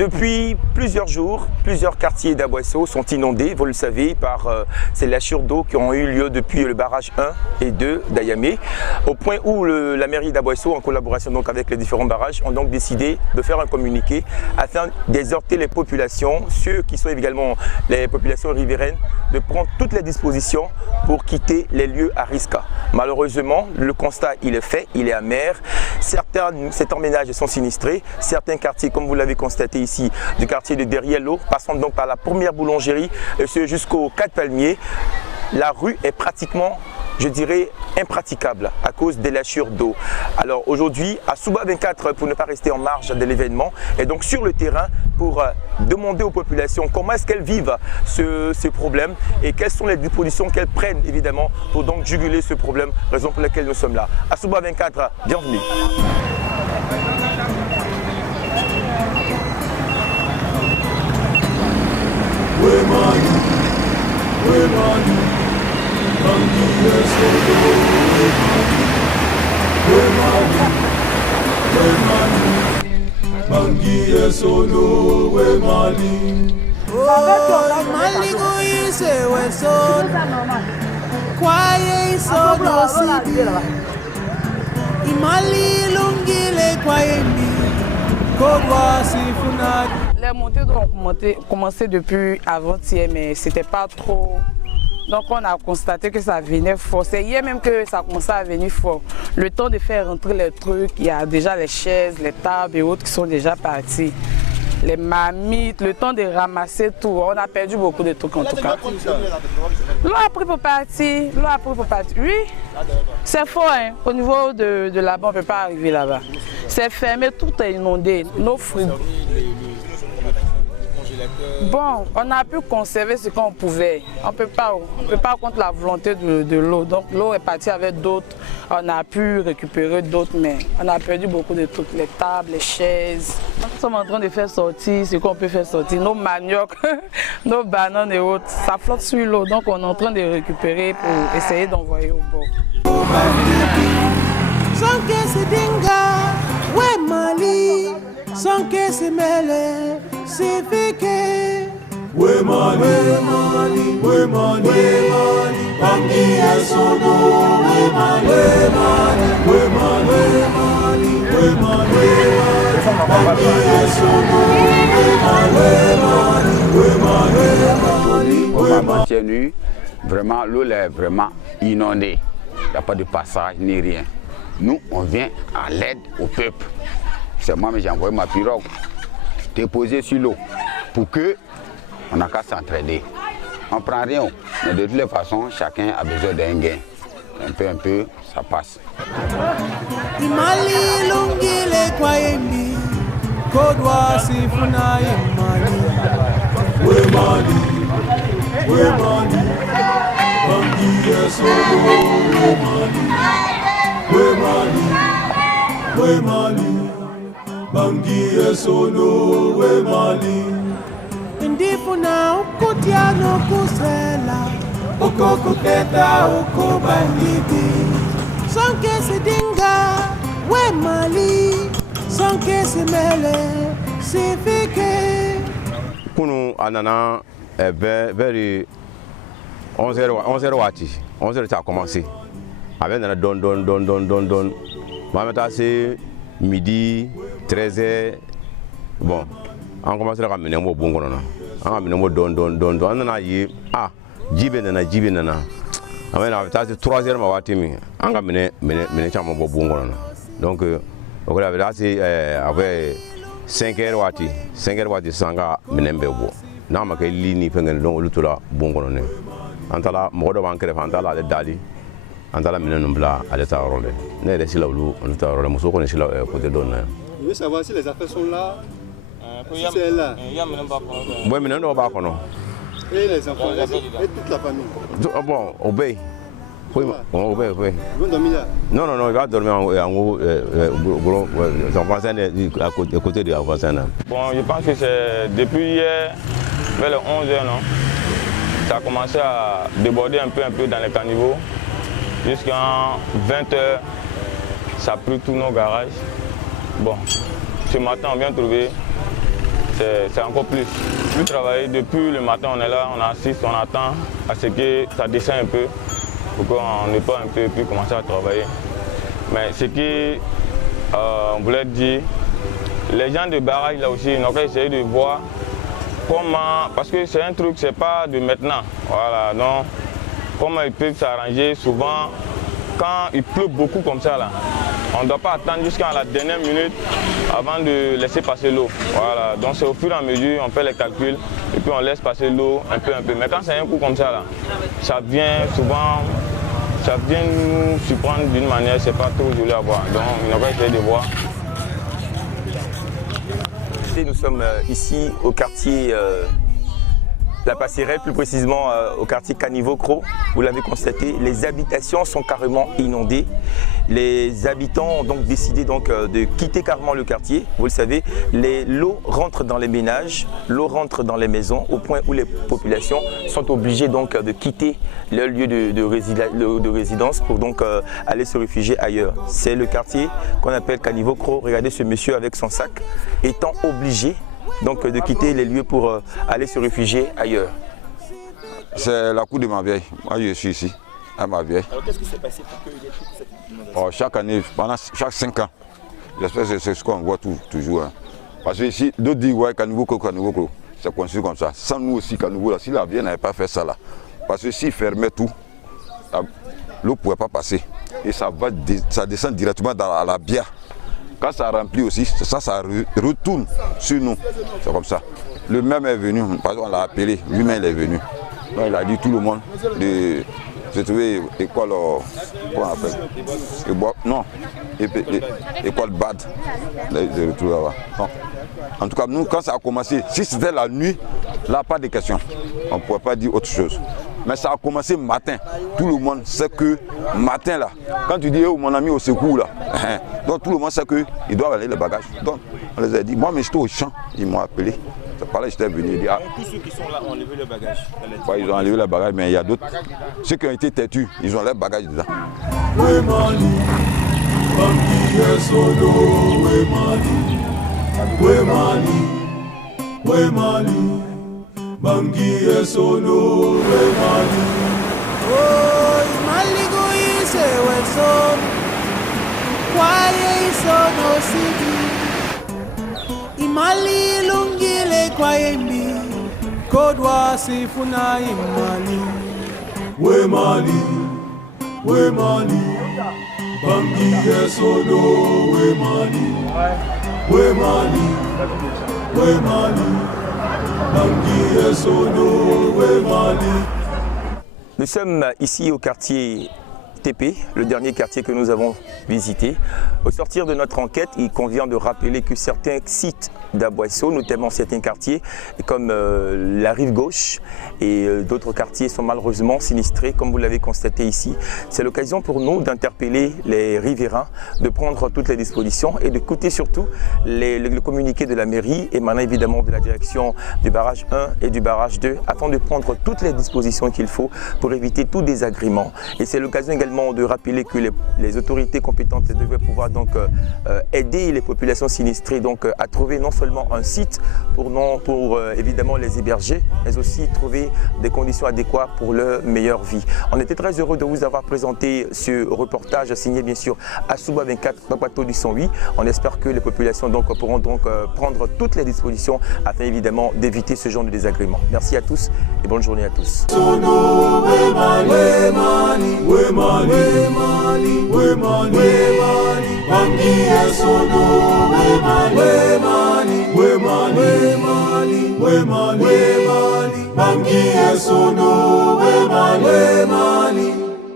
Depuis plusieurs jours, plusieurs quartiers d'Aboisseau sont inondés, vous le savez, par ces lâchures d'eau qui ont eu lieu depuis le barrage 1 et 2 d'Ayamé, au point où la mairie d'Aboisseau, en collaboration donc avec les différents barrages, ont donc décidé de faire un communiqué afin d'exhorter les populations, ceux qui sont également les populations riveraines, de prendre toutes les dispositions pour quitter les lieux à risque. Malheureusement, le constat il est fait, il est amer. Certains ménages sont sinistrés, certains quartiers, comme vous l'avez constaté ici, du quartier de Derrière l'eau, passant donc par la première boulangerie et ce jusqu'aux 4 palmiers, la rue est pratiquement, je dirais, impraticable à cause des lâchures d'eau. Alors aujourd'hui, à Souba 24, pour ne pas rester en marge de l'événement, est donc sur le terrain pour demander aux populations comment est-ce qu'elles vivent ce problème et quelles sont les dispositions qu'elles prennent évidemment pour donc juguler ce problème, raison pour laquelle nous sommes là. À Souba 24, bienvenue. Les montées ont commencé depuis avant-hier, mais c'était pas trop. Donc on a constaté que ça venait fort. C'est hier même que ça commençait à venir fort. Le temps de faire rentrer les trucs, il y a déjà les chaises, les tables et autres qui sont déjà partis. Les marmites, le temps de ramasser tout. On a perdu beaucoup de trucs en tout cas. L'eau a pris pour partir. L'eau a pris pour partir. Oui, c'est fort. Hein. Au niveau de là-bas, on ne peut pas arriver là-bas. C'est fermé, tout est inondé. Nos frigos. Bon, on a pu conserver ce qu'on pouvait. On ne peut pas contre la volonté de l'eau. Donc l'eau est partie avec d'autres. On a pu récupérer d'autres, mais on a perdu beaucoup de trucs. Les tables, les chaises. Nous sommes en train de faire sortir ce qu'on peut faire sortir. Nos maniocs, nos bananes et autres. Ça flotte sur l'eau. Donc on est en train de récupérer pour essayer d'envoyer au bord. Sans que se mêle, c'est fait que we money, we money, Bangi et Sono, we money, we money, we money, Bangi et Sono, we money. Vraiment, l'eau est vraiment inondée. Il n'y a pas de passage ni rien. Nous, on vient à l'aide au peuple. C'est moi, mais j'ai envoyé ma pirogue déposée sur l'eau pour que on n'a qu'à s'entraider. On ne prend rien, mais de toutes les façons, chacun a besoin d'un gain. Un peu, ça passe. Bangi e Sono we mali Ndifuna ukutia no kusela Oko keta oko bandidi Sonke se dinga we mali Sonke se mele se fike Kunu anana very 11h wati 11h ça a commencé avec nana don Mameta c'est midi 13h. Bon, on commence à mener mon bon on a mené mon don on a eu jibena amen avec ça c'est 3h ma watimi on a mené chama bon donc on avait là c'est avec 5h wati sanga mené bebo na ma kay lini pengen don lutula bon on antala modo bankere fantala de dali antala mené numbla à l'état rolé ne les silawlu on l'état rolé muso ko ne silaw côté don. Je veux savoir si les affaires sont là. Si c'est là. Oui, mais non, pas qu'on. Et les enfants, et toute la famille. Bon, obéi. Oui, on obéit. Ils vont dormir là? Non, il va dormir en haut, à côté de la voisine. Bon, je pense que c'est depuis hier, vers les 11h, non? Ça a commencé à déborder un peu dans les caniveaux. Jusqu'à 20h, ça a pris tous nos garages. Bon, ce matin, on vient trouver c'est encore plus. Plus travailler, depuis le matin on est là, on assiste, on attend à ce que ça descende un peu pour qu'on ne pas un peu puis commencer à travailler. Mais ce qu'on voulait dire, les gens de barrage là aussi, ils ont essayé de voir comment, parce que c'est un truc, c'est pas de maintenant. Voilà, donc comment ils peuvent s'arranger souvent quand il pleut beaucoup comme ça là. On ne doit pas attendre jusqu'à la dernière minute avant de laisser passer l'eau. Voilà, donc c'est au fur et à mesure, on fait les calculs et puis on laisse passer l'eau un peu. Mais quand c'est un coup comme ça là, ça vient souvent, ça vient nous surprendre d'une manière, c'est pas trop joli à voir. Donc on va essayer de voir. Nous sommes ici au quartier La Passerelle, plus précisément au quartier Caniveau-Cros. Vous l'avez constaté, les habitations sont carrément inondées. Les habitants ont donc décidé de quitter carrément le quartier. Vous le savez, l'eau rentre dans les ménages, l'eau rentre dans les maisons, au point où les populations sont obligées donc de quitter leur lieu de résidence pour donc aller se réfugier ailleurs. C'est le quartier qu'on appelle Caniveau-Cros. Regardez ce monsieur avec son sac, étant obligé donc de quitter les lieux pour aller se réfugier ailleurs. C'est la cour de ma vieille. Moi je suis ici, à ma vieille. Alors qu'est-ce qui s'est passé pour qu'il y ait toute cette inondation? Chaque année, pendant chaque 5 ans, j'espère que c'est ce qu'on voit toujours. Hein. Parce que ici, d'autres disent ouais, Caniveau-Cros, c'est construit comme ça. Sans nous aussi, Caniveau, si la vieille n'avait pas fait ça là, parce que s'il fermait tout, l'eau ne pouvait pas passer. Et ça descend directement dans la bière. Quand ça remplit aussi, ça retourne sur nous. C'est comme ça. Le même est venu, parce qu'on l'a appelé, lui-même il est venu. Donc il a dit tout le monde de se trouver école, comment on appelle? Non, école BAD. De retrouver là-bas. En tout cas, nous, quand ça a commencé, si c'était la nuit, là, pas de question. On ne pourrait pas dire autre chose. Mais ça a commencé matin. Tout le monde sait que matin là, quand tu dis oh, mon ami au secours là, donc tout le monde sait qu'ils doivent aller les bagages. Donc on les a dit, moi mais j'étais au champ, ils m'ont appelé. C'est par là que j'étais venu. Dit, tous ceux qui sont là ont enlevé le bagage. Ouais, ils ont enlevé le bagage, mais il y a d'autres. Ceux qui ont été têtus, ils ont leur bagage dedans. Bangi sono we mali. Oh, mali go ise we so. Kwaye sono sidi. Imali lungile kwaye mbi. Kodwa sifuna imali. We mali. Bangi sono we mali. We mali. Nous sommes ici au quartier TP, le dernier quartier que nous avons visité. Au sortir de notre enquête, il convient de rappeler que certains sites d'Aboisseau, notamment certains quartiers comme la rive gauche et d'autres quartiers sont malheureusement sinistrés, comme vous l'avez constaté ici. C'est l'occasion pour nous d'interpeller les riverains, de prendre toutes les dispositions et d'écouter surtout le communiqué de la mairie émanant évidemment de la direction du barrage 1 et du barrage 2 afin de prendre toutes les dispositions qu'il faut pour éviter tout désagrément. Et c'est l'occasion également de rappeler que les autorités compétentes devaient pouvoir donc aider les populations sinistrées donc à trouver non seulement un site pour évidemment les héberger, mais aussi trouver des conditions adéquates pour leur meilleure vie. On était très heureux de vous avoir présenté ce reportage signé bien sûr à Souba 24, Babato du 108. On espère que les populations donc pourront donc prendre toutes les dispositions afin évidemment d'éviter ce genre de désagrément. Merci à tous et bonne journée à tous. Bangi sono we mali.